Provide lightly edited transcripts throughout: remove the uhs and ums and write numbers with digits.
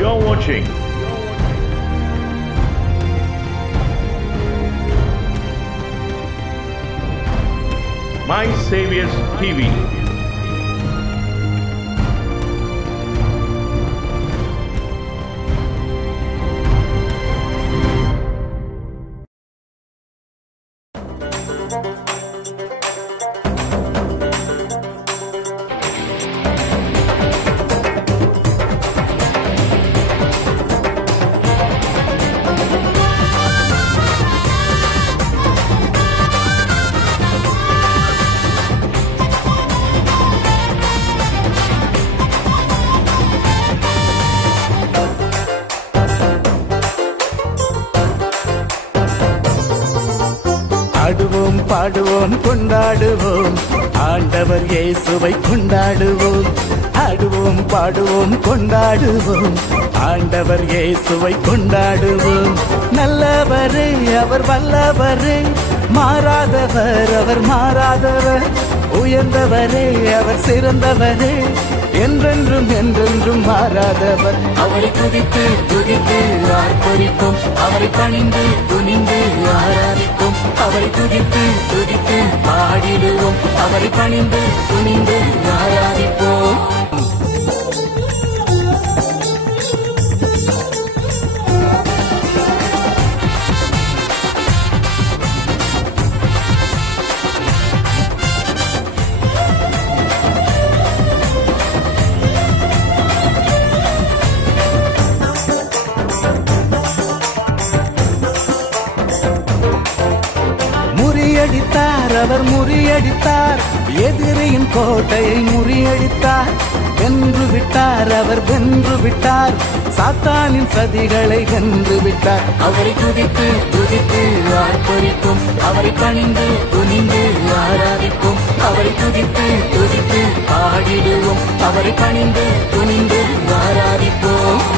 You're watching My Saviors TV. ஆடுவோம் பாடுவோம் கொண்டாடுவோம் ஆண்டவர் இயேசுவை கொண்டாடுவோம். ஆடுவோம் பாடுவோம் கொண்டாடுவோம் ஆண்டவர் இயேசுவை கொண்டாடுவோம். நல்லவரே அவர் வல்லவரே, மாறாதவர் அவர் மாறாதவர், உயர்ந்தவரே அவர் சிறந்தவரே, என்றென்றும் என்றென்றும் மாறாதவர். அவரை துதித்து துதித்து ஆர்ப்பரிப்போம், அவரை பணிந்து துணிந்து ஆராதிப்போம். அவரை துதித்து துதித்து பாடிடுவோம், அவரை பணிந்து துணிந்து ஆராதிப்போம். முறியடித்தார் அவர் முறியடித்தார், எதிரியின் கோட்டையை முறியடித்தார். வென்று விட்டார் அவர் வென்று விட்டார், சாத்தானின் சதிகளை வென்று விட்டார். அவரை துதித்து துதித்து ஆர்ப்பரிப்போம், அவரை பணிந்து துணிந்து ஆராதிப்போம். அவரை துதித்து துதித்து பாடிடுவோம், அவரை பணிந்து துணிந்து ஆராதிப்போம்.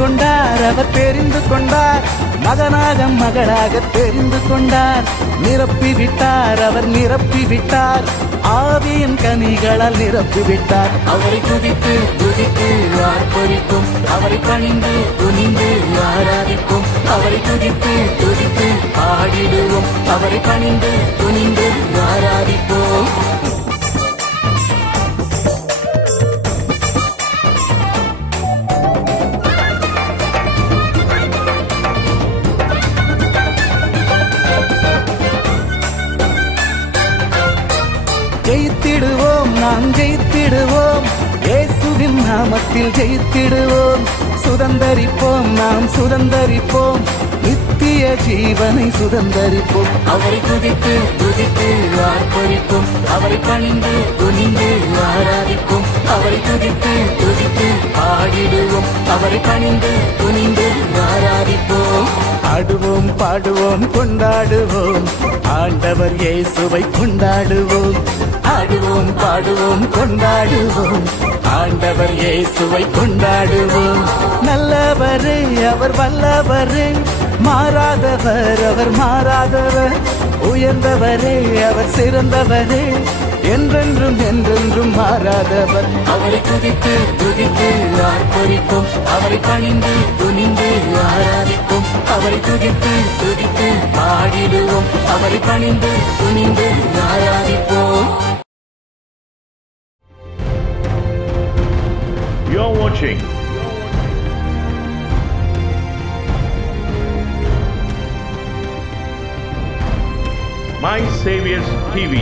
கொண்டார் அவர் தெரிந்து கொண்டார், மகனாக மகளாக தெரிந்து கொண்டார். நிரப்பி விட்டார் அவர் நிரப்பி விட்டார், ஆவியின் கனிகளால் நிரப்பி விட்டார். அவரை துதித்து துதித்து ஆர்ப்பரிப்போம், அவரை பணிந்து துணிந்து ஆராதிப்போம். அவரை துதித்து துதித்து பாடிடுவோம், அவரை பணிந்து துணிந்து ஆராதிப்போம். ஜெயித்திடுவோம் நாம் ஜெயித்திடுவோம், இயேசுவின் நாமத்தில் ஜெயித்திடுவோம். சுதந்தரிப்போம் நாம் சுதந்தரிப்போம், நித்திய ஜீவனை சுதந்தரிப்போம். அவரை துதித்து துதித்து ஆர்ப்பரிப்போம், அவரை பணிந்து துணிந்து ஆராதிப்போம். அவரை துதித்து துதித்து பாடிடுவோம், அவரை பணிந்து துணிந்து ஆராதிப்போம். ஆடுவோம் பாடுவோம் கொண்டாடுவோம் ஆண்டவர் இயேசுவை கொண்டாடுவோம். ஆடுவோம் பாடுவோம் கொண்டாடுவோம் ஆண்டவர் இயேசுவை கொண்டாடுவோம். நல்லவரே அவர் வல்லவரே, மாறாதவர் அவர் மாறாதவர், உயர்ந்தவரே அவர் சிறந்தவரே, என்றென்றும் என்றென்றும் மாறாதவர். அவரை துதித்து துதித்து ஆர்ப்பரிப்போம், அவரை பணிந்து துணிந்து ஆராதிப்போம். அவரை துதித்து துதித்து பாடிடுவோம், அவரை பணிந்து துணிந்து ஆராதிப்போம். You're watching My Saviors TV.